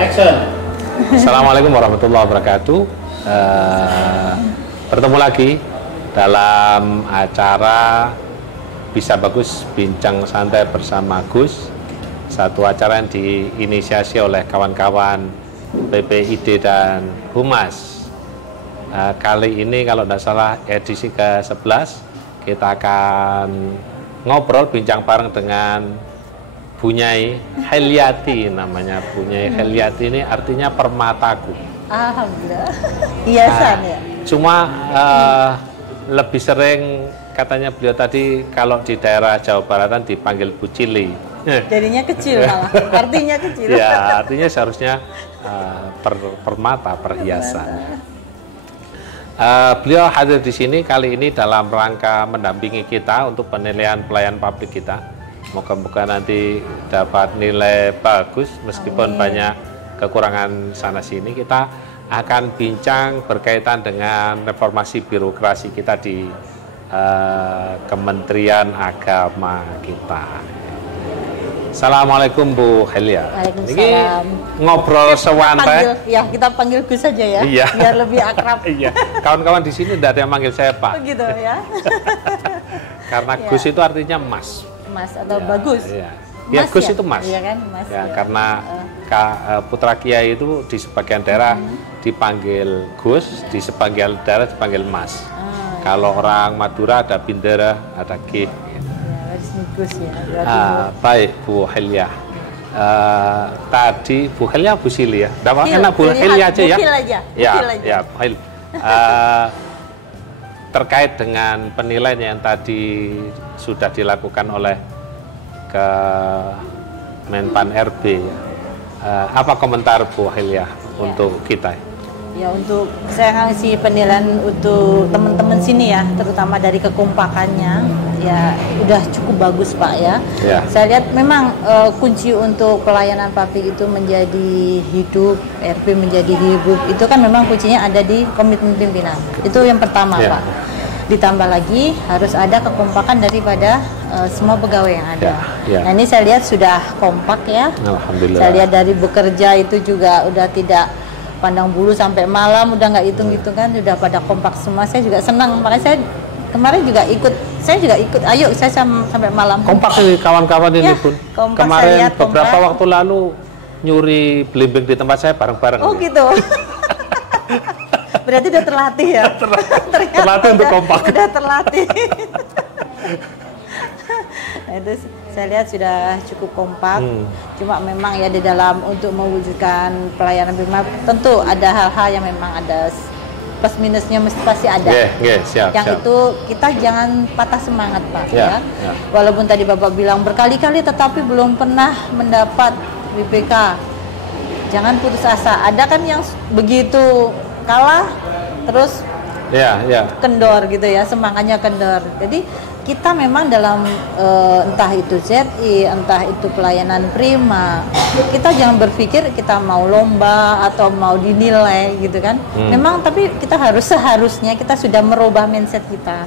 Action. Assalamualaikum warahmatullahi wabarakatuh. Bertemu lagi dalam acara Bisa Bagus Bincang Santai bersama Gus. Satu acara yang diinisiasi oleh kawan-kawan PPID dan Humas. Kali ini kalau tidak salah edisi ke-11, kita akan ngobrol bincang bareng dengan Bunyai Heliati namanya. Bunyai Heliati ini artinya permataku. Alhamdulillah. Hiasan ya. Cuma lebih sering katanya beliau tadi kalau di daerah Jawa Baratan dipanggil Bu Cili. Jadinya kecil malah. Artinya kecil. Ya, artinya seharusnya permata, perhiasan. Beliau hadir di sini kali ini dalam rangka mendampingi kita untuk penilaian pelayan publik kita. Moga-moga nanti dapat nilai bagus meskipun banyak kekurangan sana-sini. Kita akan bincang berkaitan dengan reformasi birokrasi kita di Kementerian Agama kita. Assalamualaikum Bu Helia. Waalaikumsalam. Ini ngobrol sewantai. Ya, kita panggil Gus saja ya. Iya. Biar lebih akrab. Iya. Kawan-kawan di sini tidak ada yang manggil saya Pak. Begitu ya. Karena Ya. Gus itu artinya Mas. Mas atau Ya, bagus. Iya. Ya, Gus ya? itu Mas. Iya kan, Mas. Ya, Ya. karena Putra Kiai itu di sebagian daerah dipanggil Gus, di sebagian daerah dipanggil Mas. Kalau orang Madura ada Bindara, ada Ki. Ya, Gus ya. Baik Bu Helia. Tadi Bu Helia, Bu Sili ya. Enak Bu Helia aja ya. Bukil aja. Ya, Bukil aja. ya, Bu Hel. Terkait dengan penilaian yang tadi sudah dilakukan oleh Kemenpan RB, apa komentar Bu Helia untuk kita? Ya, untuk saya ngasih penilaian untuk teman-teman sini ya, terutama dari kekompakannya, ya udah cukup bagus Pak ya. Ya. Saya lihat memang kunci untuk pelayanan publik itu menjadi hidup, RP menjadi hidup, itu kan memang kuncinya ada di komitmen pimpinan. Itu yang pertama Ya. Pak. Ditambah lagi harus ada kekompakan daripada semua pegawai yang ada. Ya. Nah ini saya lihat sudah kompak ya. Alhamdulillah. Saya lihat dari bekerja itu juga udah tidak pandang bulu sampai malam, udah nggak hitung-hitung kan, udah pada kompak semua. Saya juga senang, makanya saya kemarin juga ikut, ayo saya sampai malam. Kompak ini kawan-kawan ini Ya, Bun. kompak, saya Kemarin lihat beberapa kompak. waktu lalu nyuri belimbing di tempat saya bareng-bareng. Oh gitu. Berarti udah terlatih ya. Terlatih untuk kompak. Udah terlatih. Nah, itu saya lihat sudah cukup kompak. Cuma memang ya di dalam untuk mewujudkan pelayanan prima tentu ada hal-hal yang memang ada plus minusnya pasti ada. Siap, Yang siap. itu kita jangan patah semangat Pak Ya, ya. ya. Walaupun tadi Bapak bilang berkali-kali tetapi belum pernah mendapat WPK. Jangan putus asa. Ada kan yang begitu kalah terus Ya. kendor gitu ya, semangatnya kendor. Jadi kita memang dalam entah itu ZI, entah itu pelayanan prima, kita jangan berpikir kita mau lomba atau mau dinilai gitu kan. Memang tapi kita seharusnya kita sudah merubah mindset kita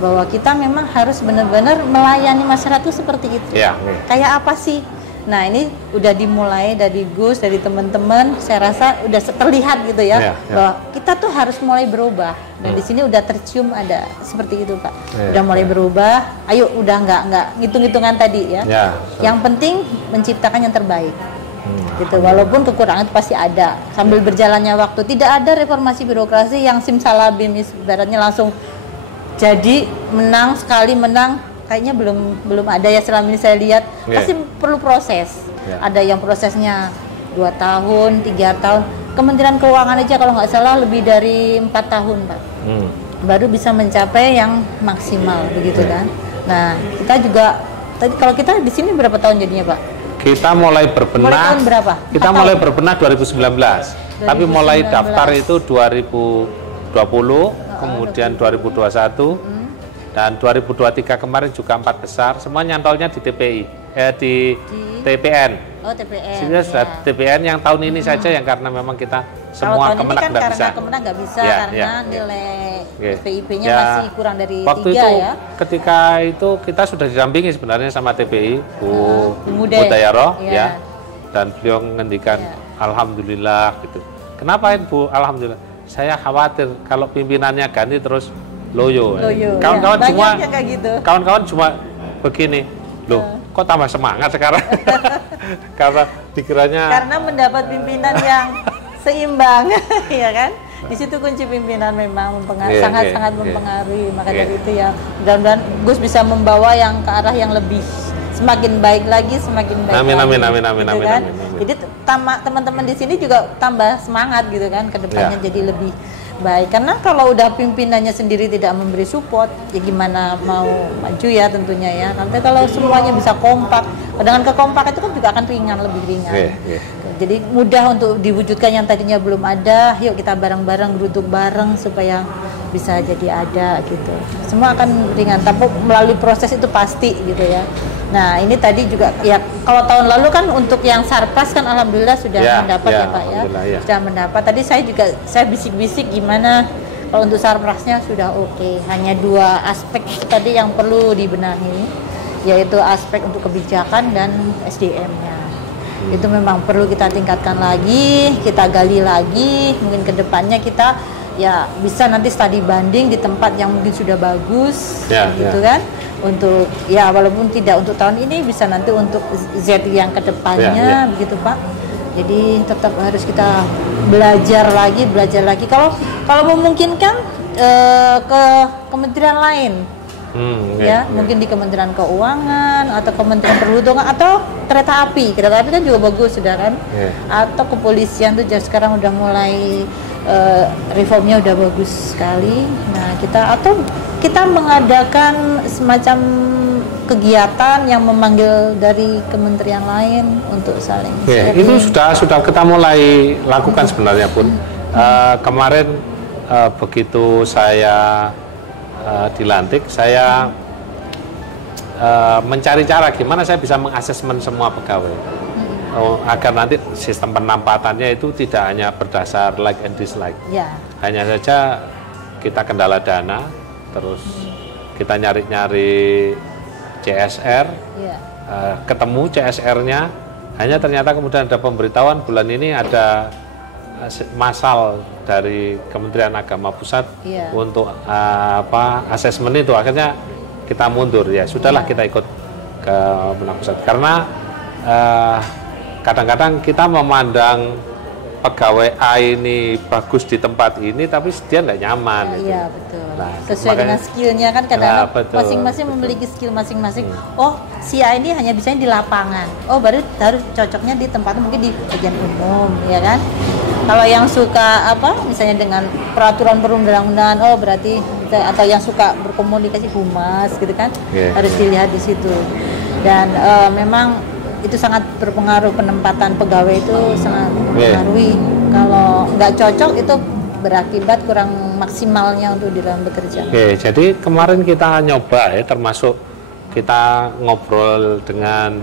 bahwa kita memang harus benar-benar melayani masyarakat itu seperti itu. Ya. Kayak apa sih? Nah ini udah dimulai dari Gus, dari teman-teman, saya rasa udah terlihat gitu ya, bahwa kita tuh harus mulai berubah. Dan di sini udah tercium ada seperti itu Pak. Udah mulai berubah. Ayo udah nggak ngitung-hitungan tadi ya. Yang penting menciptakan yang terbaik. Gitu. Walaupun kekurangan itu pasti ada. Sambil berjalannya waktu, tidak ada reformasi birokrasi yang simsalabim, ibaratnya langsung jadi menang sekali menang. Kayaknya belum ada ya selama ini saya lihat. Pasti perlu proses. Ada yang prosesnya 2 tahun, 3 tahun. Kementerian Keuangan aja kalau nggak salah lebih dari 4 tahun Pak. Baru bisa mencapai yang maksimal begitu kan. Nah kita juga tadi kalau kita di sini berapa tahun jadinya Pak? Kita mulai berbenah. Mulai tahun berapa? Kita mulai berbenah 2019. Tapi mulai daftar itu 2020, kemudian 2021. Dan 2023 kemarin juga 4 besar, semua nyantolnya di TPI, di TPN. Oh TPN. Sehingga sudah TPN yang tahun ini saja yang karena memang kita semua Kemenak kan nggak karena bisa. Kemenak nggak bisa Ya, karena ya, nilai ya. PIP-nya Ya, masih kurang dari waktu 3 itu, ya. ketika itu kita sudah didampingi sebenarnya sama TPI, Bu Mude. Mutayaro, Ya. dan beliau mengendikan alhamdulillah gitu. Kenapa Bu alhamdulillah? Saya khawatir kalau pimpinannya ganti terus loyo. Kawan-kawan semua gitu. Kawan-kawan cuma begini. Loh, kok tambah semangat sekarang? Karena mendapat pimpinan yang seimbang, ya kan? Di situ kunci pimpinan memang sangat mempengaruhi. Maka dari itu ya, mudah-mudahan Gus bisa membawa yang ke arah yang lebih semakin baik lagi. Amin. Jadi teman-teman di sini juga tambah semangat gitu kan, ke depannya jadi lebih baik. Karena kalau udah pimpinannya sendiri tidak memberi support, ya gimana mau maju ya tentunya ya. Nanti kalau semuanya bisa kompak, dengan kekompakan itu kan juga akan lebih ringan. Jadi mudah untuk diwujudkan yang tadinya belum ada. Yuk kita bareng-bareng, geruduk bareng supaya bisa jadi ada gitu. Semua akan ringan, tapi melalui proses itu pasti gitu ya. Nah ini tadi juga ya, kalau tahun lalu kan untuk yang Sarpras kan alhamdulillah sudah mendapat ya Pak ya, sudah mendapat. Tadi saya bisik-bisik gimana kalau untuk Sarprasnya sudah oke. Hanya 2 aspek tadi yang perlu dibenahi, yaitu aspek untuk kebijakan dan SDM-nya. Itu memang perlu kita tingkatkan lagi, kita gali lagi. Mungkin kedepannya kita ya bisa nanti studi banding di tempat yang mungkin sudah bagus, gitu kan. Untuk ya walaupun tidak untuk tahun ini, bisa nanti untuk Z yang kedepannya, begitu Pak. Jadi tetap harus kita belajar lagi. Kalau memungkinkan ke kementerian lain, mungkin di Kementerian Keuangan atau Kementerian Perhubungan atau kereta api kan juga bagus sudah kan, atau kepolisian tuh sekarang udah mulai reformnya udah bagus sekali. Nah kita mengadakan semacam kegiatan yang memanggil dari kementerian lain untuk saling sharing. Itu sudah kita mulai lakukan sebenarnya Pun. Kemarin begitu saya dilantik, saya mencari cara gimana saya bisa mengasesmen semua pegawai agar nanti sistem penampatannya itu tidak hanya berdasar like and dislike. Hanya saja kita kendala dana, terus kita nyari CSR, ketemu CSR-nya, hanya ternyata kemudian ada pemberitahuan bulan ini ada masal dari Kementerian Agama Pusat untuk asesmen itu. Akhirnya kita mundur, ya sudahlah kita ikut ke Kementerian Pusat karena kadang-kadang kita memandang pegawai A ini bagus di tempat ini, tapi dia nggak nyaman. Iya betul. Nah, sesuai dengan skillnya kan, kadang-kadang masing-masing memiliki skill masing-masing. Oh si A ini hanya bisanya di lapangan. Oh baru harus cocoknya di tempat mungkin di bagian umum, ya kan? Kalau yang suka misalnya dengan peraturan perundang-undangan, oh berarti atau yang suka berkomunikasi humas gitu kan, harus dilihat di situ. Dan memang itu sangat berpengaruh, penempatan pegawai itu sangat mempengaruhi. Kalau nggak cocok itu berakibat kurang maksimalnya untuk di dalam bekerja. Jadi kemarin kita nyoba termasuk kita ngobrol dengan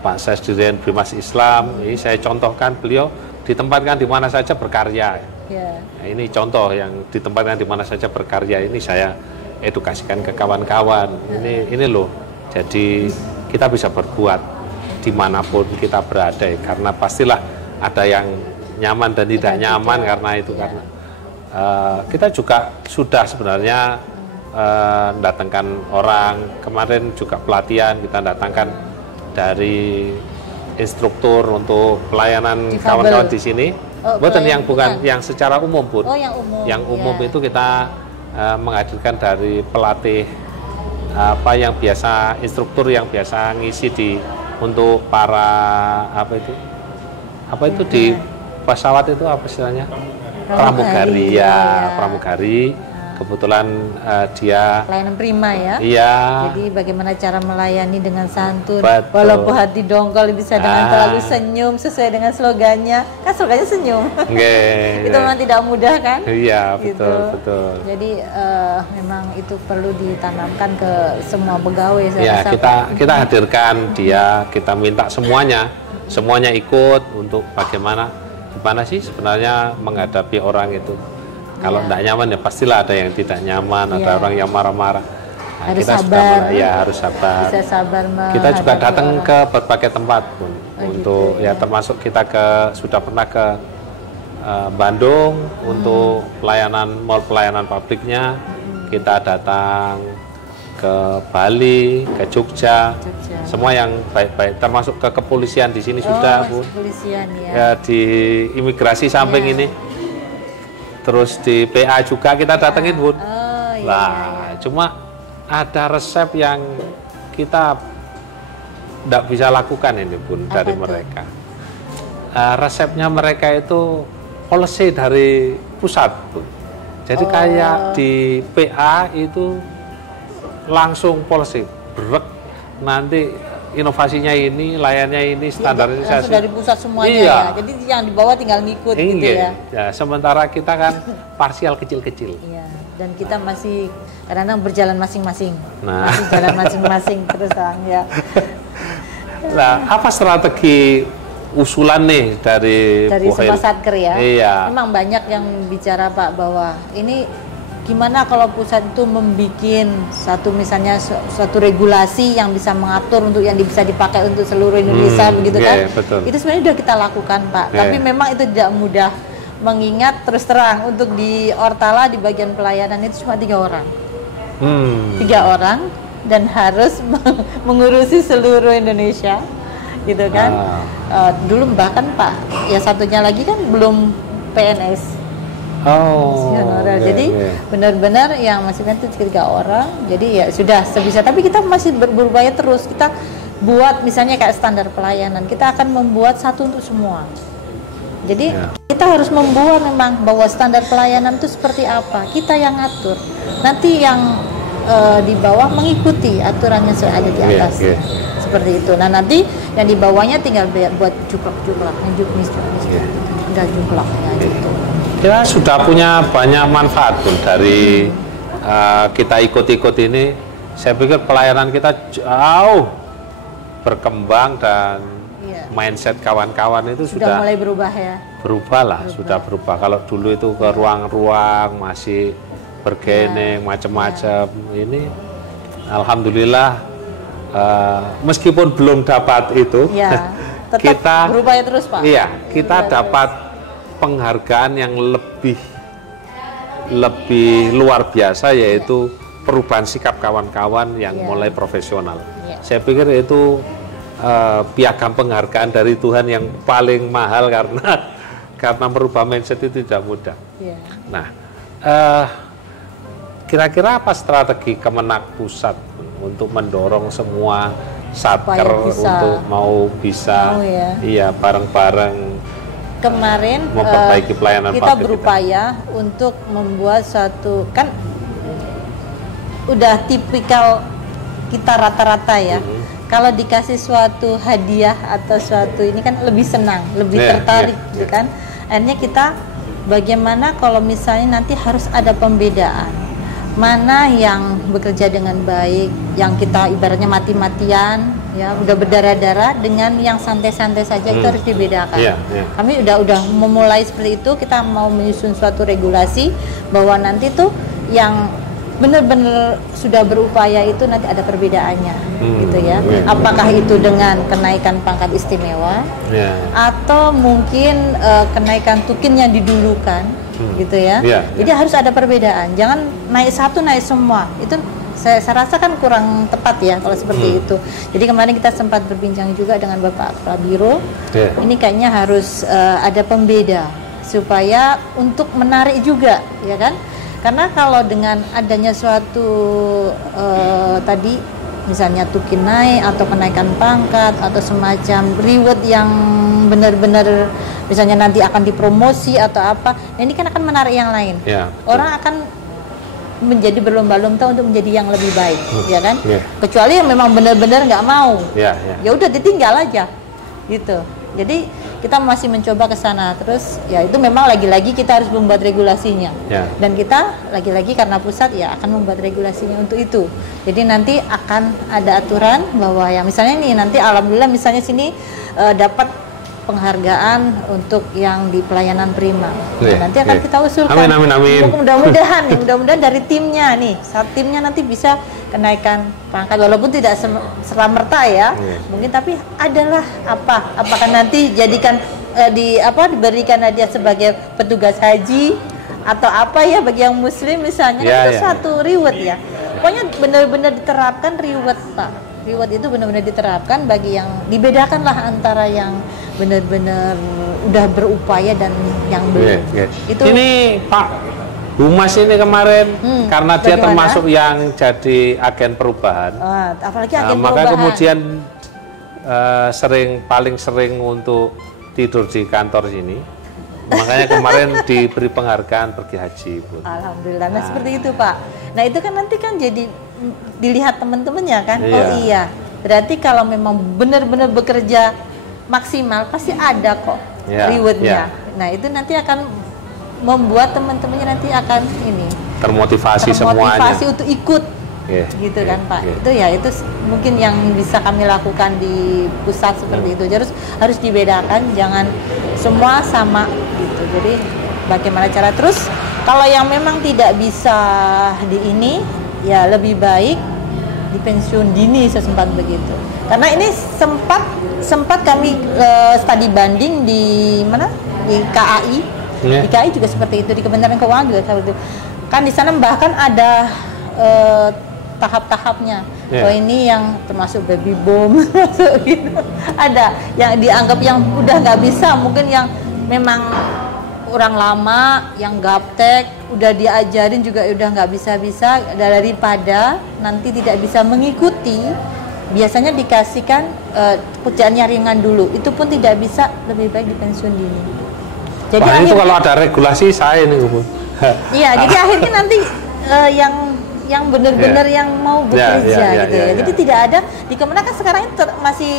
Pak Sesdiren Bimas Islam. Ini saya contohkan, beliau ditempatkan di mana saja berkarya. Nah, ini contoh yang ditempatkan di mana saja berkarya, ini saya edukasikan ke kawan-kawan. Ini loh, jadi kita bisa berbuat dimanapun kita berada, karena pastilah ada yang nyaman dan tidak nyaman karena itu. Karena kita juga sudah sebenarnya mendatangkan orang. Kemarin juga pelatihan kita datangkan dari instruktur untuk pelayanan kawan-kawan di sini. Bukan yang secara umum Pun. Yang umum itu kita menghadirkan dari pelatih yang biasa, instruktur yang biasa ngisi untuk para di pesawat itu apa istilahnya, pramugari pramugari. Kebetulan dia pelayanan prima ya. Jadi bagaimana cara melayani dengan santun, walaupun hati dongkol bisa dengan terlalu senyum sesuai dengan slogannya. Kan slogannya senyum. Itu memang tidak mudah kan? Betul. Jadi memang itu perlu ditanamkan ke semua pegawai. Kita hadirkan dia, kita minta semuanya ikut untuk gimana sih sebenarnya menghadapi orang itu. Kalau tidak nyaman ya pastilah ada yang tidak nyaman, ada orang yang marah-marah. Harus kita sabar. Ya harus sabar. Bisa sabar. Kita juga datang ke berbagai tempat pun untuk gitu, ya termasuk kita sudah pernah ke Bandung untuk pelayanan publiknya. Kita datang ke Bali, ke Jogja. Semua yang baik-baik, termasuk ke kepolisian di sini sudah, Bu. Kepolisian ya. Di imigrasi samping ini. Terus di PA juga kita datengin, Bu. Cuma ada resep yang kita tidak bisa lakukan ini, Bun, dari mereka. Resepnya mereka itu policy dari pusat, Bun. Jadi kayak di PA itu langsung policy, nanti inovasinya ini, layarnya ini, standarisasi. Langsung dari pusat semuanya ya. Jadi yang di bawah tinggal ngikut gitu ya. Sementara kita kan parsial kecil-kecil. Iya. Dan kita masih kadang-kadang berjalan masing-masing. Masih jalan masing-masing terus ya. Nah, apa strategi usulan nih dari Semua Satker ya? Iya. Memang banyak yang bicara, Pak, bahwa ini gimana kalau pusat itu membuat misalnya suatu regulasi yang bisa mengatur untuk yang bisa dipakai untuk seluruh Indonesia begitu kan? Betul. Itu sebenarnya sudah kita lakukan, Pak. Tapi memang itu tidak mudah, mengingat terus terang untuk di Ortala di bagian pelayanan itu cuma 3 orang. 3 orang dan harus mengurusi seluruh Indonesia, gitu kan? Dulu bahkan Pak, ya satunya lagi kan belum PNS. Jadi benar-benar yang masih itu 3 orang. Jadi ya sudah sebisa. Tapi kita masih berupaya terus. Kita buat misalnya kayak standar pelayanan. Kita akan membuat satu untuk semua. Jadi kita harus membuat memang bahwa standar pelayanan itu seperti apa. Kita yang ngatur. Nanti yang di bawah mengikuti aturannya yang ada di atas. Seperti itu. Nah nanti yang di bawahnya tinggal buat juklak, tinggal juklak ya gitu. Kita sudah punya banyak manfaat, Bun, dari kita ikut-ikut ini. Saya pikir pelayanan kita jauh berkembang dan mindset kawan-kawan itu sudah mulai berubah ya. Sudah berubah. Kalau dulu itu ke ruang-ruang masih bergening macam-macam. Ini alhamdulillah meskipun belum dapat itu, kita berupaya terus, Pak. Iya, kita dapat penghargaan yang lebih luar biasa, yaitu perubahan sikap kawan-kawan yang mulai profesional. Saya pikir itu piagam penghargaan dari Tuhan yang paling mahal karena merubah mindset itu tidak mudah. Nah, kira-kira apa strategi Kemenak Pusat untuk mendorong semua satker untuk bisa bareng-bareng kemarin memperbaiki pelayanan kita berupaya untuk membuat suatu, kan udah tipikal kita rata-rata ya. Kalau dikasih suatu hadiah atau suatu ini kan lebih senang, lebih tertarik gitu kan. Akhirnya kita bagaimana kalau misalnya nanti harus ada pembedaan. Mana yang bekerja dengan baik, yang kita ibaratnya mati-matian, ya udah berdarah-darah, dengan yang santai-santai saja itu harus dibedakan. Kami udah memulai seperti itu. Kita mau menyusun suatu regulasi bahwa nanti tuh yang benar-benar sudah berupaya itu nanti ada perbedaannya, gitu ya. Apakah itu dengan kenaikan pangkat istimewa, atau mungkin kenaikan tukin yang didulukan, gitu ya. Jadi harus ada perbedaan. Jangan naik satu naik semua. Itu saya rasa kan kurang tepat ya kalau seperti itu. Jadi kemarin kita sempat berbincang juga dengan Bapak Kepala Biro. Ini kayaknya harus ada pembeda supaya untuk menarik juga, ya kan? Karena kalau dengan adanya suatu tadi misalnya tukin naik atau kenaikan pangkat atau semacam reward yang benar-benar misalnya nanti akan dipromosi atau apa, nah ini kan akan menarik yang lain. Orang akan menjadi berlomba-lomba untuk menjadi yang lebih baik, ya kan? Kecuali yang memang benar-benar nggak mau, ya udah ditinggal aja, gitu. Jadi kita masih mencoba ke sana terus. Ya itu memang lagi-lagi kita harus membuat regulasinya. Dan kita lagi-lagi karena pusat ya akan membuat regulasinya untuk itu. Jadi nanti akan ada aturan bahwa ya misalnya nih nanti alhamdulillah misalnya sini dapat penghargaan untuk yang di pelayanan prima. Nanti akan kita usulkan. Amin. Mudah-mudahan nih, mudah-mudahan dari timnya nih, saat timnya nanti bisa kenaikan pangkat walaupun tidak serta-merta ya. Mungkin tapi adalah apakah nanti jadikan diberikan hadiah sebagai petugas haji atau apa ya bagi yang muslim misalnya, itu satu reward ya. Pokoknya benar-benar diterapkan reward, Pak. Reward itu benar-benar diterapkan bagi yang dibedakan lah antara yang benar-benar udah berupaya dan yang belum. Itu ini Pak Humas ini kemarin karena dia termasuk yang jadi agen perubahan. Apalagi agen maka perubahan. kemudian paling sering untuk tidur di kantor sini. Makanya kemarin diberi penghargaan pergi haji, Bu. Alhamdulillah. Nah, seperti itu, Pak. Nah, itu kan nanti kan jadi dilihat teman-temannya kan. Oh iya. Berarti kalau memang benar-benar bekerja maksimal pasti ada kok rewardnya. Nah, itu nanti akan membuat teman-temannya nanti akan termotivasi semuanya untuk ikut. Gitu kan, Pak. Itu mungkin yang bisa kami lakukan di pusat seperti itu. Jadi harus dibedakan, jangan semua sama gitu. Jadi bagaimana cara terus kalau yang memang tidak bisa ya lebih baik dipensiun dini sesempat begitu. Karena ini sempat kami studi banding di mana? Di KAI. Di KAI juga seperti itu, di Kementerian Keuangan juga seperti itu. Kan di sana bahkan ada tahap-tahapnya. Oh ini yang termasuk baby boom gitu. Ada yang dianggap yang udah nggak bisa, mungkin yang memang orang lama yang gaptek udah diajarin juga udah nggak bisa daripada nanti tidak bisa mengikuti. Biasanya dikasihkan kerjaannya ringan dulu, itu pun tidak bisa, lebih baik dipensiun dini. Jadi itu kalau ada regulasi saya nih, Bu. Iya, jadi akhirnya nanti yang benar-benar yang mau bekerja gitu ya. Jadi tidak ada di Kemenak kan sekarang ini masih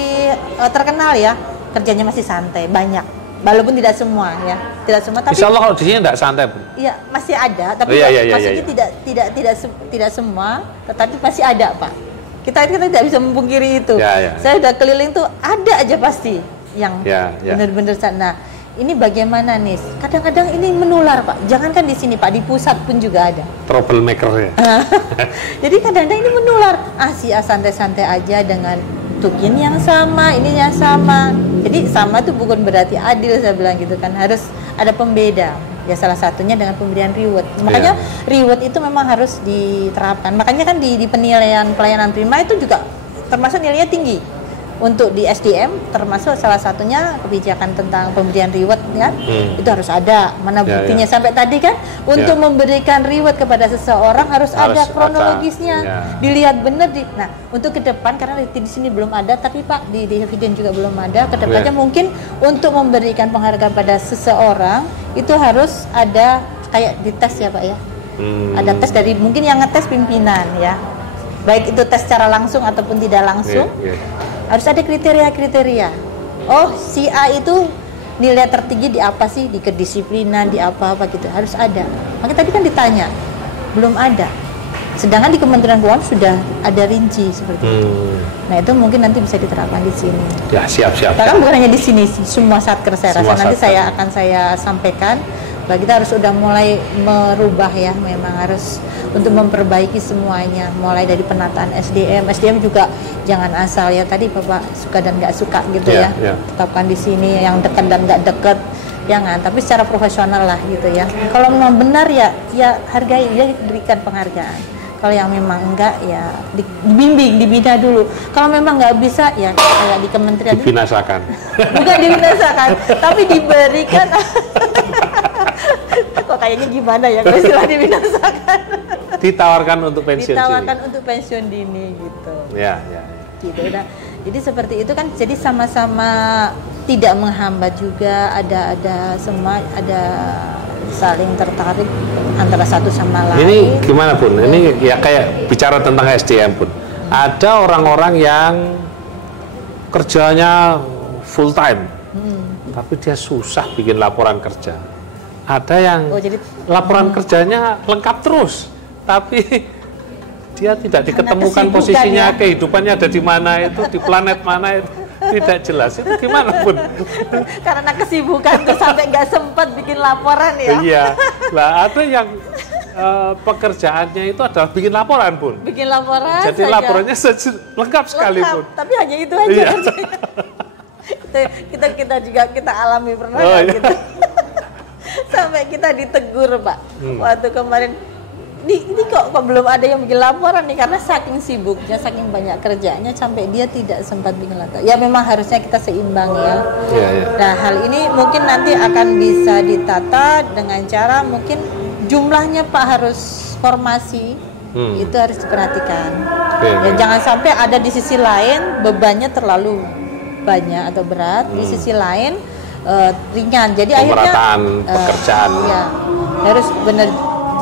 terkenal ya, kerjanya masih santai, banyak. Walaupun tidak semua ya, tidak semua. Tapi Insya Allah kalau di sini tidak santai, Bu. Iya, masih ada, tapi maksudnya tidak semua, tetapi pasti ada, Pak. Kita tidak bisa memungkiri itu. Saya udah keliling tuh ada aja pasti yang benar-benar sana. Ini bagaimana nih? Kadang-kadang ini menular, Pak. Jangankan di sini, Pak, di pusat pun juga ada. Troublemaker ya. Jadi kadang-kadang ini menular. Santai-santai aja dengan tukin yang sama, ini yang sama. Jadi sama itu bukan berarti adil, saya bilang gitu kan. Harus ada pembeda. Ya salah satunya dengan pemberian reward. Makanya reward itu memang harus diterapkan. Makanya kan di penilaian pelayanan prima itu juga termasuk nilainya tinggi. Untuk di SDM termasuk salah satunya kebijakan tentang pemberian reward kan, itu harus ada. Mana buktinya sampai tadi kan untuk memberikan reward kepada seseorang harus ada kronologisnya, dilihat benar Nah, untuk ke depan karena di sini belum ada, tapi Pak di dividen juga belum ada. Ke depannya mungkin untuk memberikan penghargaan pada seseorang itu harus ada kayak dites ya, Pak ya. Ada tes dari mungkin yang ngetes pimpinan ya. Baik itu tes secara langsung ataupun tidak langsung. Harus ada kriteria-kriteria. Oh, si A itu nilai tertinggi di apa sih? Di kedisiplinan, di apa-apa gitu. Harus ada. Makanya tadi kan ditanya, belum ada. Sedangkan di Kementerian Keuangan sudah ada rinci seperti itu. Nah, itu mungkin nanti bisa diterapkan di sini. Ya, siap-siap. Bahkan bukan hanya di sini, semua satker saya rasa nanti akan saya sampaikan. Bahwa kita harus sudah mulai merubah ya, memang harus untuk memperbaiki semuanya, mulai dari penataan SDM juga jangan asal ya tadi Bapak suka dan nggak suka gitu tetapkan di sini yang dekat dan nggak dekat, jangan, tapi secara profesional lah gitu ya. Kalau memang benar ya hargai, ya diberikan penghargaan. Kalau yang memang enggak ya dibimbing, dibina dulu. Kalau memang nggak bisa ya kayak di kementerian dibinasakan. Bukan dibinasakan, tapi diberikan. Kok kayaknya gimana ya kalau istilah dibinasakan? Ditawarkan untuk pensiun pensiun dini gitu. Ya. Gitu udah. Jadi seperti itu kan, jadi sama-sama tidak menghambat juga, ada semua ada saling tertarik antara satu sama lain. Ini gimana Bun? Ini ya kayak bicara tentang SDM Bun. Ada orang-orang yang kerjanya full time, tapi dia susah bikin laporan kerja. Ada yang laporan kerjanya lengkap terus, tapi dia tidak diketemukan posisinya, kehidupannya ada di mana itu, di planet mana itu. tidak jelas itu gimana pun. Karena kesibukan tuh sampai nggak sempat bikin laporan ya. Iya, lah ada yang pekerjaannya itu adalah bikin laporan pun. Bikin laporan. Jadi saja. laporannya lengkap sekalipun. Tapi hanya itu aja. Iya. kita juga kita alami pernah gitu. Sampai kita ditegur Pak. Waktu kemarin ini kok belum ada yang bikin laporan nih, karena saking sibuknya, saking banyak kerjanya sampai dia tidak sempat bikin laporan. Ya memang harusnya kita seimbang ya. Nah hal ini mungkin nanti akan bisa ditata dengan cara mungkin jumlahnya Pak harus formasi, itu harus diperhatikan. Ya, jangan sampai ada di sisi lain bebannya terlalu banyak atau berat, di sisi lain ringan. Jadi pemerataan akhirnya pekerjaan. Ya, harus benar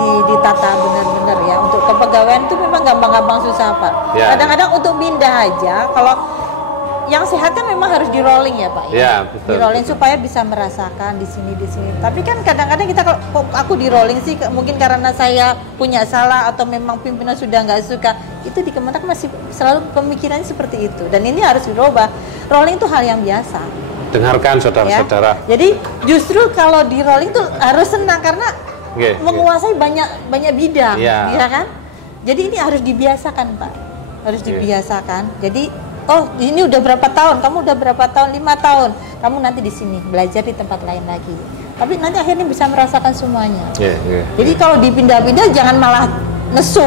ditata benar-benar ya. Untuk kepegawaian itu memang gampang-gampang susah Pak. Kadang-kadang untuk pindah aja, kalau yang sehat kan memang harus di rolling ya Pak ya. Betul, di rolling betul. Supaya bisa merasakan di sini. Tapi kan kadang-kadang kita kok aku di rolling sih mungkin karena saya punya salah atau memang pimpinan sudah nggak suka. Itu di Kemendak masih selalu pemikirannya seperti itu. Dan ini harus dirubah. Rolling itu hal yang biasa. Dengarkan saudara-saudara. Ya? Jadi justru kalau di rolling itu harus senang karena menguasai banyak bidang, ya kan? Jadi ini harus dibiasakan Pak. Harus dibiasakan. Jadi ini udah berapa tahun? Kamu udah berapa tahun? 5 tahun. Kamu nanti di sini belajar di tempat lain lagi. Tapi nanti akhirnya bisa merasakan semuanya. Jadi kalau dipindah-pindah jangan malah nesu,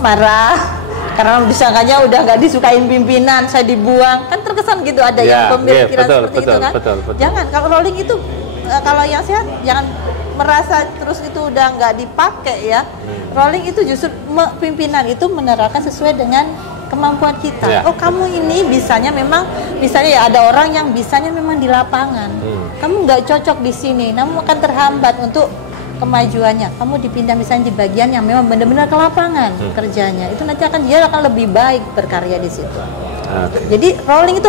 marah. Karena disangkanya udah nggak disukain pimpinan, saya dibuang. Kan terkesan gitu ada yang pemikiran seperti itu kan. Betul. Jangan, kalau rolling itu kalau yang sehat jangan merasa terus itu udah nggak dipakai ya. Rolling itu justru pimpinan itu menerapkan sesuai dengan kemampuan kita. Oh kamu ini misalnya ya ada orang yang bisanya memang di lapangan. Kamu nggak cocok di sini, kamu akan terhambat untuk kemajuannya. Kamu dipindah misalnya di bagian yang memang benar-benar ke lapangan kerjanya. Itu nanti dia akan lebih baik berkarya di situ. Jadi rolling itu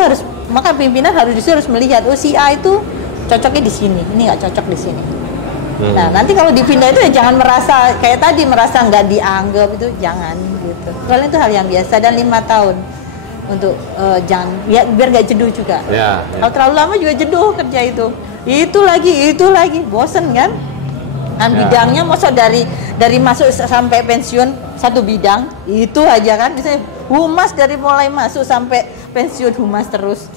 maka pimpinan harus melihat si A itu cocoknya di sini, ini nggak cocok di sini. Nah nanti kalau dipindah itu ya jangan merasa kayak tadi merasa nggak dianggap, itu jangan gitu. Rolling itu hal yang biasa dan 5 tahun untuk jangan biar nggak jenuh juga. Kalau terlalu lama juga jenuh kerja itu lagi bosen kan. Dan bidangnya masuk dari masuk sampai pensiun satu bidang itu aja kan, misalnya humas dari mulai masuk sampai pensiun humas terus.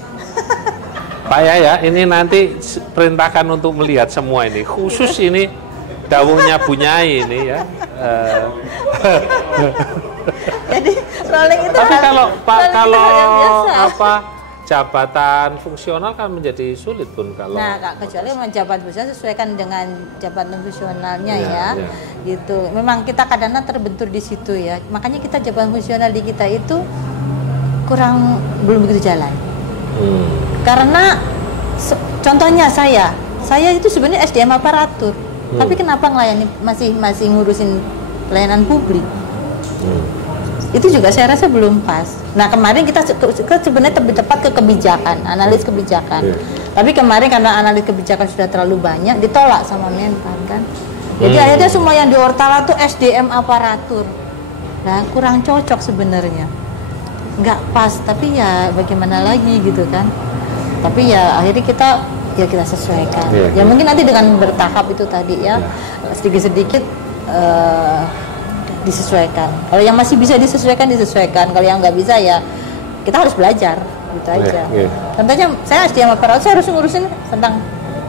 Pak ya, ini nanti perintahkan untuk melihat semua ini, khusus ini dawuhnya Bunyai ini ya. Jadi rolling itu. Tapi kalau jabatan fungsional kan menjadi sulit pun kalau. Nah, kecuali memang jabatan fungsional sesuaikan dengan jabatan fungsionalnya gitu. Memang kita kadang-kadang terbentur di situ ya. Makanya kita jabatan fungsional di kita itu belum begitu jalan. Karena contohnya saya itu sebenarnya SDM aparatur, tapi kenapa ngelayani masih ngurusin pelayanan publik? Itu juga saya rasa belum pas. Nah kemarin kita sebenarnya lebih tepat ke kebijakan, analis kebijakan. Tapi kemarin karena analis kebijakan sudah terlalu banyak, ditolak sama Menpan kan. Jadi akhirnya semua yang di Ortala tuh SDM aparatur. Nah kurang cocok sebenarnya, nggak pas. Tapi ya bagaimana lagi gitu kan. Tapi ya akhirnya kita sesuaikan. Ya mungkin nanti dengan bertahap itu tadi ya, sedikit-sedikit disesuaikan. Kalau yang masih bisa disesuaikan. Kalau yang nggak bisa ya kita harus belajar gitu aja. Contohnya saya SDM aparatur, saya harus ngurusin tentang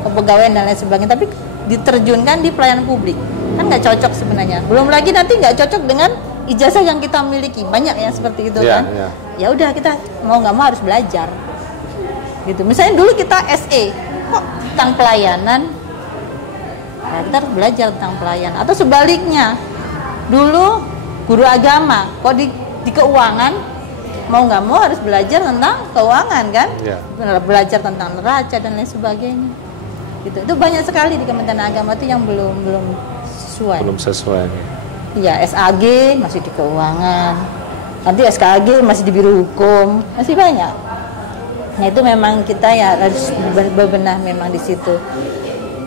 kepegawaian dan lain sebagainya, tapi diterjunkan di pelayanan publik kan nggak cocok sebenarnya. Belum lagi nanti nggak cocok dengan ijazah yang kita miliki, banyak yang seperti itu kan. Ya udah kita mau nggak mau harus belajar. Gitu. Misalnya dulu kita SE kok tentang pelayanan, nah, kita harus belajar tentang pelayanan. Atau sebaliknya, dulu guru agama kok di keuangan, mau nggak mau harus belajar tentang keuangan kan, belajar tentang neraca dan lain sebagainya. Gitu. Itu banyak sekali di Kementerian Agama itu yang belum sesuai. Iya, SAG masih di keuangan, nanti SKAG masih di biro hukum, masih banyak. Nah itu memang kita ya harus bebenah memang di situ.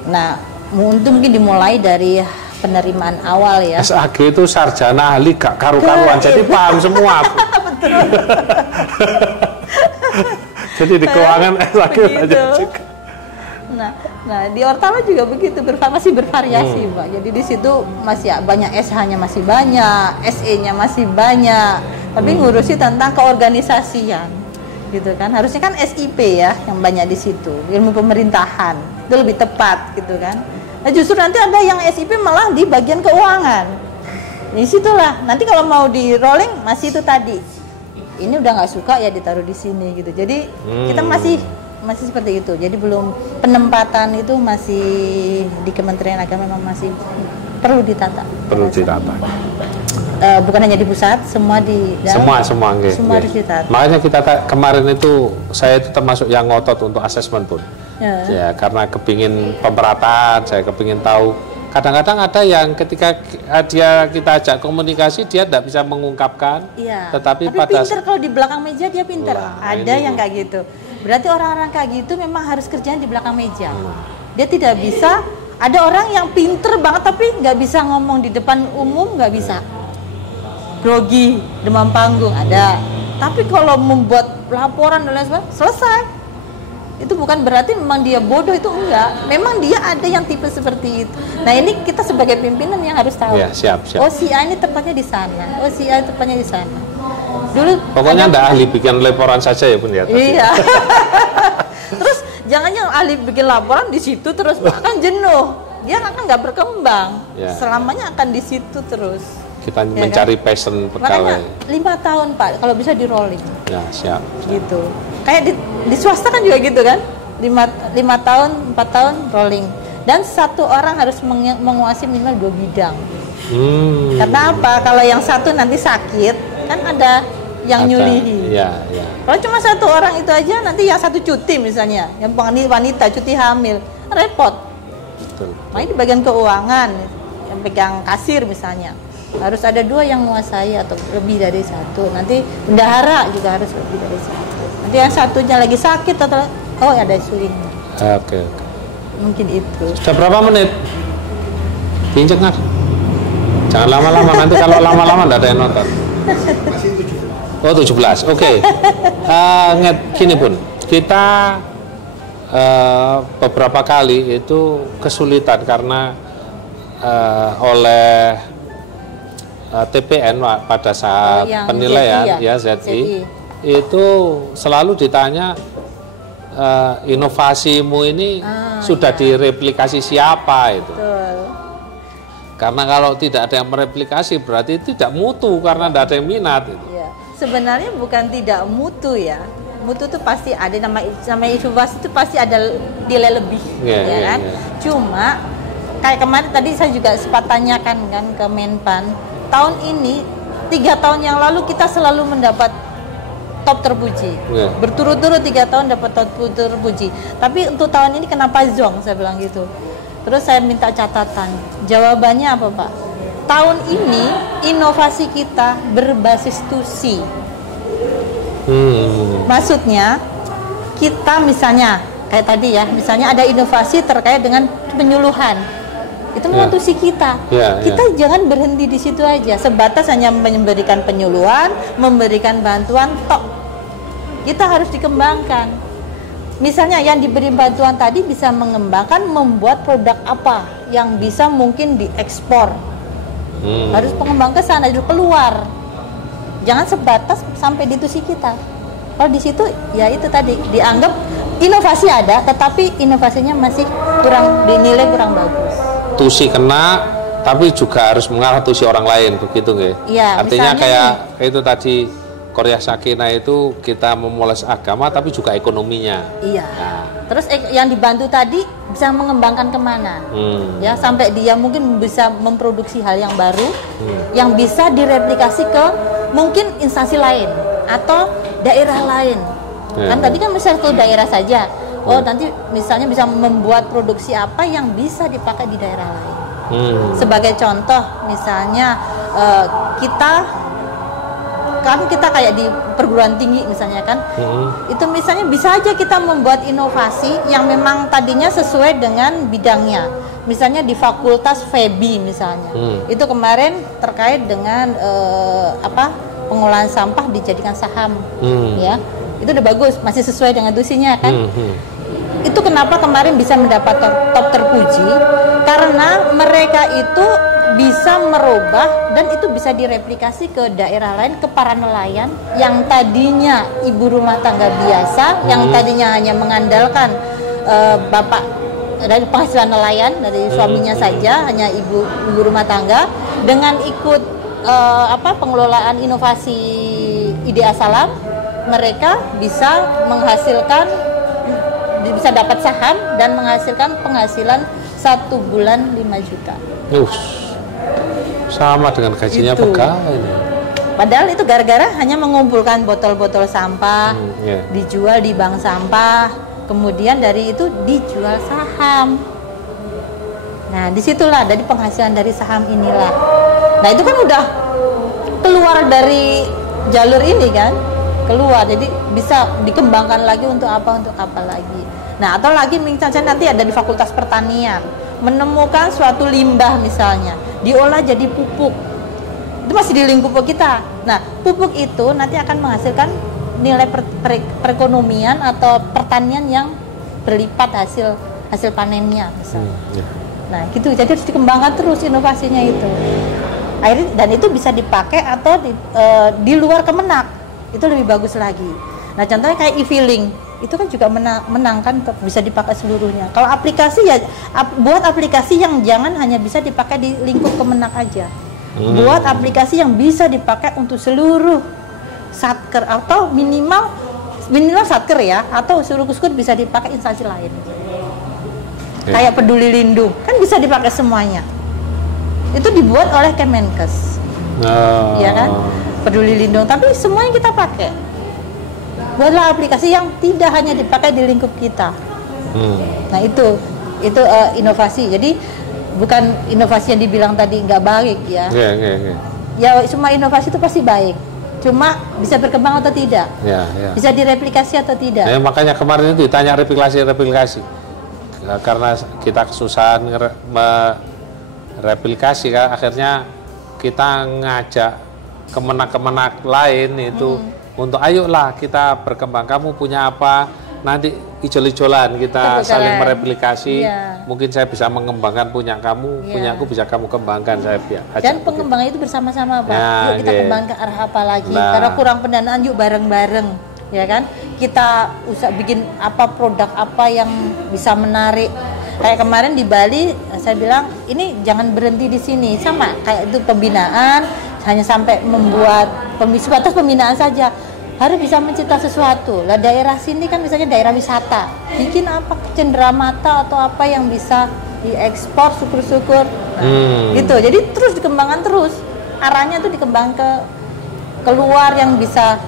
Nah mungkin dimulai dari penerimaan awal ya. SAG itu sarjana ahli gak karu-karuan, jadi paham semua. Jadi di keuangan sakit aja juga. Nah di Ortala juga begitu, masih bervariasi Pak. Jadi di situ masih banyak SH-nya masih banyak, SE-nya masih banyak, tapi ngurusi tentang keorganisasian, gitu kan. Harusnya kan SIP ya yang banyak di situ, ilmu pemerintahan itu lebih tepat, gitu kan. Nah justru nanti ada yang SIP malah di bagian keuangan. Di situlah nanti kalau mau di rolling masih itu tadi. Ini udah nggak suka ya ditaruh di sini gitu. Jadi kita masih seperti itu. Jadi belum penempatan itu masih di Kementerian Agama memang masih perlu ditata. Perlu ditata. Bukan hanya di pusat, semua di dalam, semua harus ditata. Makanya kita kemarin itu saya itu termasuk yang ngotot untuk asesmen pun. Ya karena kepingin pemerataan, saya kepingin tahu. Kadang-kadang ada yang ketika kita ajak komunikasi dia tidak bisa mengungkapkan, tetapi pada pinter kalau di belakang meja dia pinter. Ada yang kayak gitu. Berarti orang-orang kayak gitu memang harus kerjaan di belakang meja. Dia tidak bisa. Ada orang yang pinter banget tapi nggak bisa ngomong di depan umum, nggak bisa. Grogi, demam panggung ada. Tapi kalau membuat laporan dan lain sebagainya selesai. Itu bukan berarti memang dia bodoh, itu enggak. Memang dia ada yang tipe seperti itu. Nah ini kita sebagai pimpinan yang harus tahu. Ya, siap. Oh si A ini tepatnya di sana. Oh si A tepatnya di sana. Dulu pokoknya enggak ahli bikin laporan saja ya Bun ya. Iya. Terus jangan yang ahli bikin laporan di situ terus akan jenuh. Dia akan nggak berkembang. Ya. Selamanya akan di situ terus. Kita mencari kan? Passion pegawai. Makanya 5 tahun Pak, kalau bisa di rolling. Ya siap. Gitu. Kayak di swasta kan juga gitu kan, 5 tahun, 4 tahun rolling, dan satu orang harus menguasai minimal 2 bidang. Karena apa? Kalau yang satu nanti sakit, kan ada yang nyulihi. Ya. Kalau cuma satu orang itu aja, nanti yang satu cuti misalnya, yang wanita cuti hamil, repot. Betul. Makanya di bagian keuangan, yang pegang kasir misalnya, harus ada 2 yang menguasai atau lebih dari 1. Nanti bendahara juga harus lebih dari 1. Nanti yang satunya lagi sakit atau ada suling. Oke. Mungkin itu. Sudah berapa menit? Pinjek nggak? Jangan lama-lama, nanti kalau lama-lama nggak ada yang nonton. Masih 17. Oh 17, oke. Gini Bun, kita beberapa kali itu kesulitan karena oleh TPN pada saat penilaian ZI itu selalu ditanya inovasimu ini sudah direplikasi siapa itu. Betul. Karena kalau tidak ada yang mereplikasi berarti tidak mutu karena tidak ada yang minat itu. Ya. Sebenarnya bukan tidak mutu ya. Mutu itu pasti ada, nama inovasi itu pasti ada nilai lebih, kan? Cuma kayak kemarin tadi saya juga sempat tanyakan kan ke Menpan, tahun ini 3 tahun yang lalu kita selalu mendapat top terpuji, berturut-turut 3 tahun dapat top terpuji. Tapi untuk tahun ini kenapa zong? Saya bilang gitu. Terus saya minta catatan. Jawabannya apa Pak? Tahun ini inovasi kita berbasis tusi. Maksudnya kita misalnya kayak tadi ya, misalnya ada inovasi terkait dengan penyuluhan. Itu tusi kita. Kita jangan berhenti di situ aja. Sebatas hanya memberikan penyuluhan, memberikan bantuan tok. Kita harus dikembangkan. Misalnya yang diberi bantuan tadi bisa mengembangkan, membuat produk apa yang bisa mungkin diekspor. Harus pengembang ke sana, harus keluar. Jangan sebatas sampai di tusi kita. Kalau di situ ya itu tadi dianggap inovasi ada, tetapi inovasinya masih dinilai kurang bagus. Tusi kena, tapi juga harus mengarah tusi orang lain begitu nggih? Ya, artinya kayak itu tadi Korea Sakinah itu kita memoles agama tapi juga ekonominya. Iya. Nah. Terus yang dibantu tadi bisa mengembangkan kemana? Ya sampai dia mungkin bisa memproduksi hal yang baru, yang bisa direplikasi ke mungkin instansi lain atau daerah lain. Kan tadi kan misalnya satu daerah saja. Oh nanti misalnya bisa membuat produksi apa yang bisa dipakai di daerah lain. Sebagai contoh misalnya kita kayak di perguruan tinggi misalnya kan, itu misalnya bisa aja kita membuat inovasi yang memang tadinya sesuai dengan bidangnya. Misalnya di fakultas FEBI misalnya, itu kemarin terkait dengan pengolahan sampah dijadikan saham, ya. itu udah bagus, masih sesuai dengan tusinya kan. Itu kenapa kemarin bisa mendapat top terpuji, karena mereka itu bisa merubah dan itu bisa direplikasi ke daerah lain, ke para nelayan yang tadinya ibu rumah tangga biasa, yang tadinya hanya mengandalkan bapak dari penghasilan nelayan dari suaminya saja, hanya ibu rumah tangga, dengan ikut pengelolaan inovasi IDEA Salam, mereka bisa menghasilkan, bisa dapat saham dan menghasilkan penghasilan 1 bulan 5 juta. Sama dengan gajinya pegawai. Padahal itu gara-gara hanya mengumpulkan botol-botol sampah, dijual di bank sampah, kemudian dari itu dijual saham. Nah, disitulah dari penghasilan dari saham inilah. Nah, itu kan udah keluar dari jalur ini kan, keluar, jadi bisa dikembangkan lagi untuk apa lagi. Nah, atau lagi misalnya nanti ada di Fakultas Pertanian, menemukan suatu limbah misalnya, diolah jadi pupuk, itu masih di lingkup kita. Nah, pupuk itu nanti akan menghasilkan nilai perekonomian atau pertanian yang berlipat hasil panennya misalnya. Nah, gitu, jadi harus dikembangkan terus inovasinya itu. Akhirnya, dan itu bisa dipakai atau di luar Kemenak, itu lebih bagus lagi. Nah, contohnya kayak e-filling, itu kan juga menangkan, bisa dipakai seluruhnya. Kalau aplikasi ya buat aplikasi yang jangan hanya bisa dipakai di lingkup Kemenak aja. Buat aplikasi yang bisa dipakai untuk seluruh satker, atau minimal satker ya, atau seluruh kuskur bisa dipakai instansi lain. Kayak Peduli Lindung kan bisa dipakai semuanya. Itu dibuat oleh Kemenkes. Ya kan? Peduli Lindung, tapi semuanya kita pakai. Buatlah aplikasi yang tidak hanya dipakai di lingkup kita. Nah, itu inovasi. Jadi bukan inovasi yang dibilang tadi nggak baik ya. Ya, semua inovasi itu pasti baik. Cuma bisa berkembang atau tidak. Bisa direplikasi atau tidak. Makanya kemarin itu ditanya replikasi. Karena kita kesusahan mereplikasi kan, akhirnya kita ngajak kemenak lain itu untuk ayolah kita berkembang, kamu punya apa, nanti ijol-ijolan kita saling mereplikasi. Mungkin saya bisa mengembangkan punya kamu, punya aku bisa kamu kembangkan, saya ajak. Dan pengembangan itu bersama-sama Pak. Yuk kita kembangkan ke arah apa lagi, karena kurang pendanaan, yuk bareng-bareng, ya kan, kita bikin apa, produk apa yang bisa menarik. Kayak kemarin di Bali, saya bilang ini jangan berhenti di sini, sama kayak itu pembinaan, hanya sampai membuat sebatas pembinaan saja, harus bisa mencipta sesuatu. Lah daerah sini kan misalnya daerah wisata, bikin apa, cenderamata atau apa yang bisa diekspor, syukur-syukur, gitu. Jadi terus dikembangkan terus, arahnya tuh dikembang ke keluar yang bisa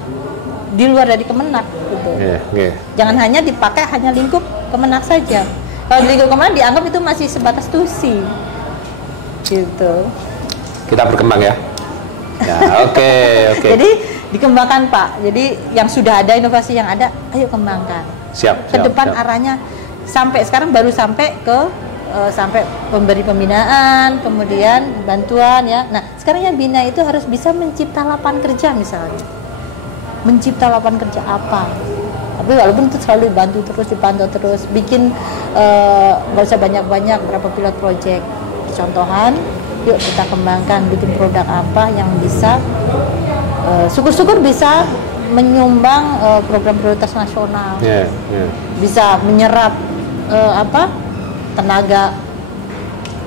di luar dari Kemenak, gitu. Jangan hanya dipakai hanya lingkup Kemenak saja. Kalau di lingkup Kemenak dianggap itu masih sebatas tusi, gitu. Kita berkembang ya. Oke. Jadi dikembangkan Pak. Jadi yang sudah ada, inovasi yang ada, ayo kembangkan. Ke depan arahnya, sampai sekarang baru sampai ke sampai pemberi pembinaan, kemudian bantuan ya. Nah, sekarang yang bina itu harus bisa mencipta lapangan kerja misalnya. Mencipta lapangan kerja apa? Tapi walaupun itu selalu dipantau terus, bikin nggak usah banyak-banyak, berapa pilot project, contohan. Yuk kita kembangkan, bikin produk apa yang bisa syukur-syukur bisa menyumbang program prioritas nasional, bisa menyerap tenaga,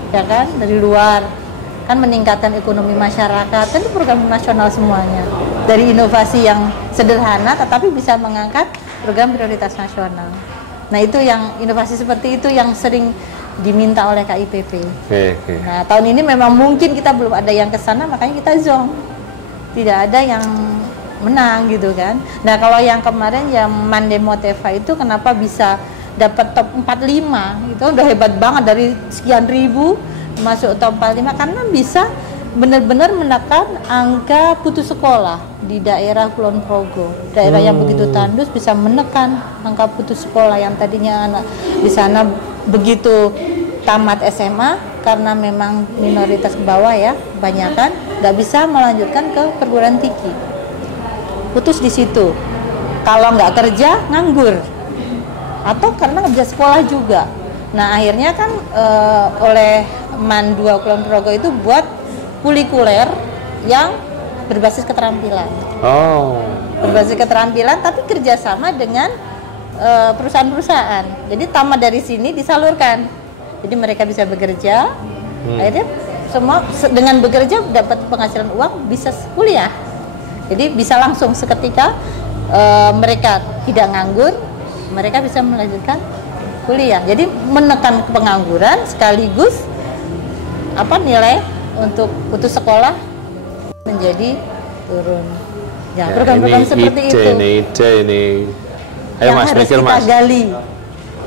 ya kan, dari luar, kan meningkatkan ekonomi masyarakat, kan itu program nasional semuanya, dari inovasi yang sederhana tetapi bisa mengangkat program prioritas nasional. Nah, itu yang inovasi seperti itu yang sering diminta oleh KIPP. Nah, tahun ini memang mungkin kita belum ada yang ke sana, makanya kita zong. Tidak ada yang menang gitu kan. Nah, kalau yang kemarin yang Mande Moteva itu kenapa bisa dapat top 45? Itu udah hebat banget, dari sekian ribu masuk top 45 karena bisa benar-benar menekan angka putus sekolah di daerah Kulon Progo. Daerah yang begitu tandus bisa menekan angka putus sekolah yang tadinya anak di sana begitu tamat SMA karena memang minoritas ke bawah ya, kebanyakan nggak bisa melanjutkan ke perguruan tinggi. Putus di situ. kalau nggak kerja nganggur, atau karena nggak bisa sekolah juga. Nah akhirnya kan oleh MAN 2 Kulon Progo itu buat kulikuler yang berbasis keterampilan. Berbasis keterampilan tapi kerjasama dengan perusahaan-perusahaan. Jadi tamat dari sini disalurkan. Jadi mereka bisa bekerja. Akhirnya semua dengan bekerja dapat penghasilan uang, bisa kuliah. Jadi bisa langsung seketika mereka tidak nganggur, mereka bisa melanjutkan kuliah. Jadi menekan pengangguran sekaligus nilai untuk putus sekolah menjadi turun. Ya, program-program seperti itu. Ini. Ayo yang Mas, harus mikir, kita Mas. gali.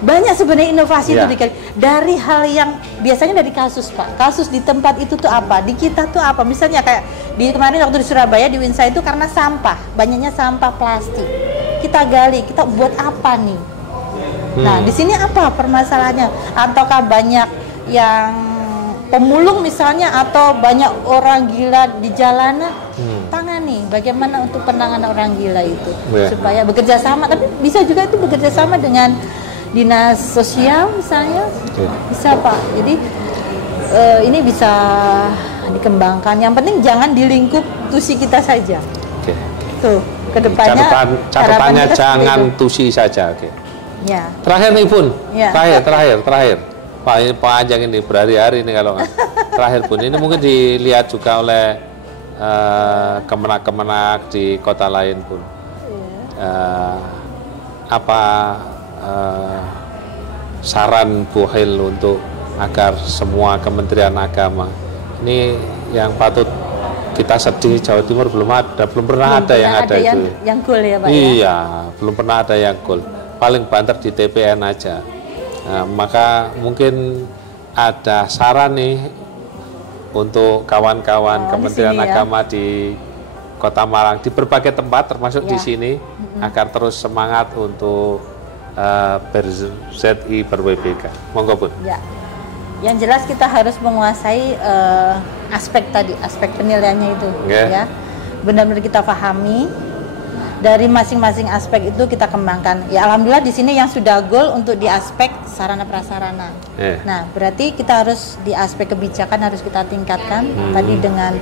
Banyak sebenarnya inovasi itu digali. Dari hal yang biasanya dari kasus, Pak. Kasus di tempat itu tuh apa? Di kita tuh apa? Misalnya kayak di kemarin waktu di Surabaya di Winsa itu karena sampah, banyaknya sampah plastik. Kita gali, kita buat apa nih? Nah, di sini apa permasalahannya? Ataukah banyak yang pemulung misalnya, atau banyak orang gila di jalanan? Tangani bagaimana untuk penanganan orang gila itu supaya bekerja sama, tapi bisa juga itu bekerja sama dengan dinas sosial misalnya, bisa Pak. Jadi ini bisa dikembangkan. Yang penting jangan di lingkup tusi kita saja. Tuh kedepannya catatannya jangan tusi saja. Ya. Terakhir nih Bun, ya. terakhir. Pak ini panjang ini berhari-hari ini kalau terakhir Bun. Ini mungkin dilihat juga oleh kemenak-kemenak di kota lain Bun. Apa saran Bu Hil untuk agar semua kementerian agama ini yang patut kita sedih, Jawa Timur belum pernah ada yang itu. Yang goal ya Pak. Iya, belum pernah ada yang goal. Paling banter di TPN aja. Nah, maka mungkin ada saran nih untuk kawan-kawan kementerian agama di Kota Malang di berbagai tempat termasuk di sini agar terus semangat untuk ber-ZI ber-WBK. Monggo Bun. Ya. Yang jelas kita harus menguasai aspek penilaiannya itu, ya. Benar-benar kita pahami dari masing-masing aspek itu kita kembangkan. Ya alhamdulillah di sini yang sudah goal untuk di aspek sarana prasarana. Nah, berarti kita harus di aspek kebijakan harus kita tingkatkan tadi dengan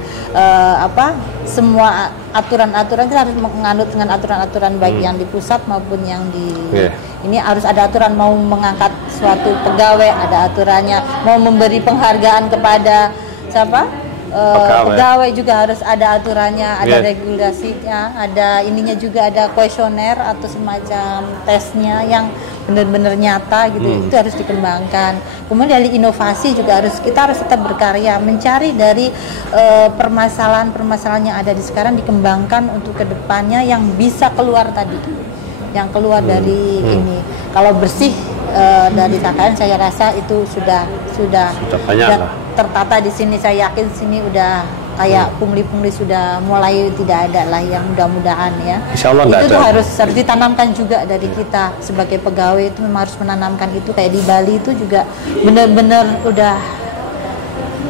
semua aturan-aturan kita harus menganut dengan aturan-aturan baik yang di pusat maupun yang di ini harus ada aturan, mau mengangkat suatu pegawai ada aturannya, mau memberi penghargaan kepada siapa? Pegawai juga harus ada aturannya, ada regulasinya, ada ininya juga, ada kuesioner atau semacam tesnya yang benar-benar nyata gitu. Itu harus dikembangkan. Kemudian dari inovasi juga kita harus tetap berkarya mencari dari permasalahan-permasalahan yang ada di sekarang, dikembangkan untuk kedepannya yang bisa keluar tadi, yang keluar dari ini. Kalau bersih dari KKN saya rasa itu sudah tertata di sini. Saya yakin sini udah kayak pungli-pungli sudah mulai tidak ada lah, yang mudah-mudahan ya. Insyaallah itu tuh harus ditanamkan juga dari kita sebagai pegawai, itu memang harus menanamkan itu. Kayak di Bali itu juga benar-benar udah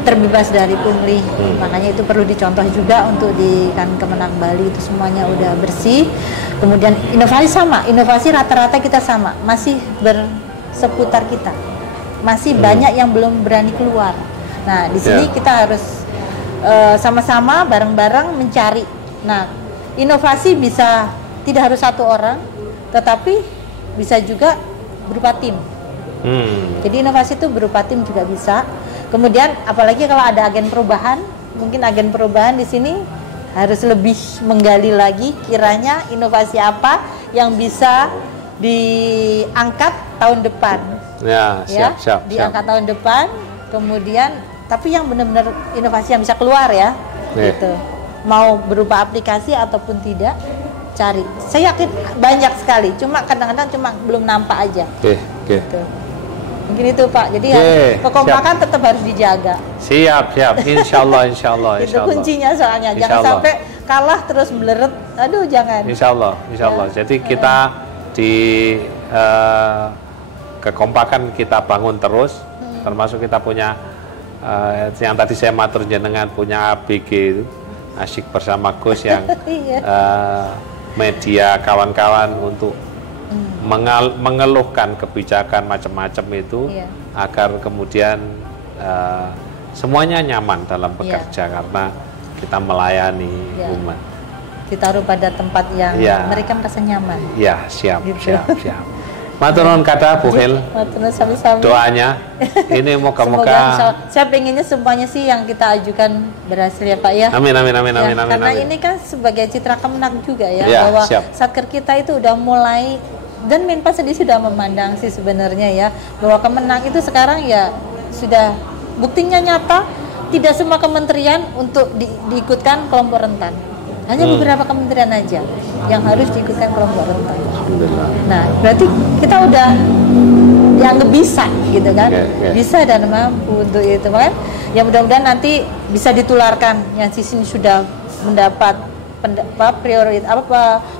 terbebas dari pungli, makanya itu perlu dicontoh juga untuk di Kemenang Bali, itu semuanya udah bersih. Kemudian inovasi rata-rata kita sama, masih berseputar kita, masih banyak yang belum berani keluar. Nah di sini kita harus sama-sama bareng-bareng mencari. Nah inovasi bisa tidak harus satu orang, tetapi bisa juga berupa tim. Jadi inovasi itu berupa tim juga bisa. Kemudian apalagi kalau ada agen perubahan, mungkin agen perubahan di sini harus lebih menggali lagi kiranya inovasi apa yang bisa diangkat tahun depan. Siap. Diangkat tahun depan, kemudian tapi yang benar-benar inovasi yang bisa keluar ya. Gitu. Mau berupa aplikasi ataupun tidak, cari. Saya yakin banyak sekali, cuma kadang-kadang belum nampak aja. Gitu. Mungkin itu Pak, jadi kekompakan tetap harus dijaga. Siap. Insyaallah. Itu kuncinya soalnya, jangan sampai kalah terus meleret. Aduh jangan. Insyaallah. Jadi kita di kekompakan kita bangun terus, termasuk kita punya yang tadi saya matur jenengan punya ABG itu, Asyik Bersama Gus yang media kawan-kawan untuk mengeluhkan kebijakan macam-macam itu, agar kemudian semuanya nyaman dalam bekerja, karena kita melayani umat. Ditaruh pada tempat yang mereka merasa nyaman. Ya, siap, gitu. siap. Matur nuwun kata Bu Hel. Doanya ini moga-moga. Saya pengennya semuanya sih yang kita ajukan berhasil ya Pak ya. Amin. Karena ini kan sebagai citra Kemenang juga ya, bahwa Satker kita itu udah mulai, dan Menpas sendiri sudah memandang sih sebenarnya ya, bahwa Kemenang itu sekarang ya sudah buktinya nyata, tidak semua kementerian untuk diikutkan kelompok rentan. Hanya beberapa kementerian aja yang harus diikutkan kelompok rentan. Nah, berarti kita udah dianggap bisa gitu kan, bisa dan mampu untuk itu kan. Ya mudah-mudahan nanti bisa ditularkan yang di sini sudah mendapat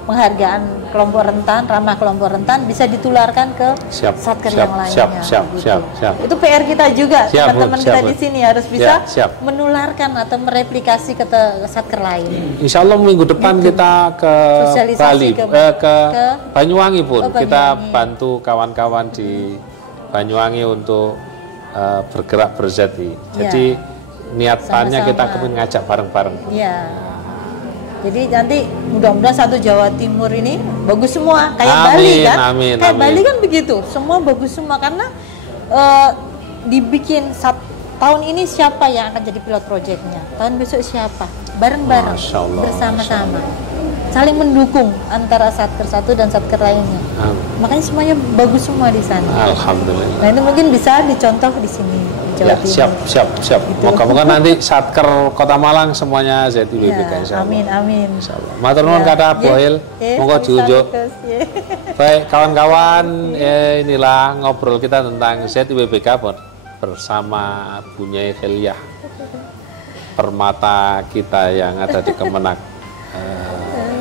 penghargaan kelompok rentan, ramah kelompok rentan, bisa ditularkan ke satker yang lainnya. Siap. Itu PR kita juga, teman-teman kita di sini harus bisa menularkan atau mereplikasi ke satker lain. Insya Allah minggu depan kita ke Bali, ke Banyuwangi pun, kita bantu kawan-kawan di Banyuwangi untuk bergerak berzati. Jadi niatannya kita kepingin ngajak bareng-bareng. Jadi nanti mudah-mudahan satu Jawa Timur ini bagus semua kayak Bali kan, kayak Bali kan begitu, semua bagus semua karena dibikin tahun ini siapa yang akan jadi pilot projectnya, tahun besok siapa, bareng-bareng bersama-sama, saling mendukung antara satker satu dan satker lainnya. Makanya semuanya bagus semua di sana. Alhamdulillah. Nah itu mungkin bisa dicontoh di sini. Siap. Gitu. Moga-moga nanti satker Kota Malang semuanya ZIWBK. Amin. Matur nuwun kata Bu Hel, monggo diunjuk. Baik kawan-kawan, inilah ngobrol kita tentang ZIWBK bersama Bu Nyai Heliah, permata kita yang ada di Kemenak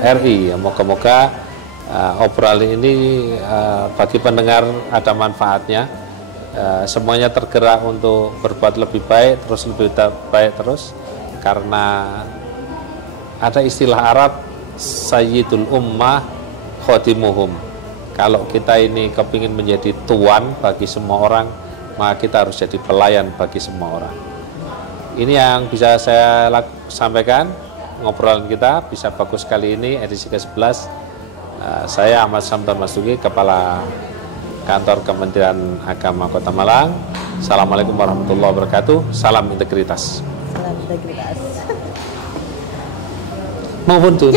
RI. Moga-moga obrolan ini bagi pendengar ada manfaatnya. Semuanya tergerak untuk berbuat lebih baik, terus karena ada istilah Arab Sayyidul Ummah Khodimuhum. Kalau kita ini kepingin menjadi tuan bagi semua orang, maka kita harus jadi pelayan bagi semua orang. Ini yang bisa saya sampaikan. Ngobrolan kita bisa bagus kali ini, edisi ke-11. Saya Ahmad Samton Masuki, Kepala Kantor Kementerian Agama Kota Malang. Assalamualaikum warahmatullahi wabarakatuh. Salam integritas. Salam integritas. Mohon tuh.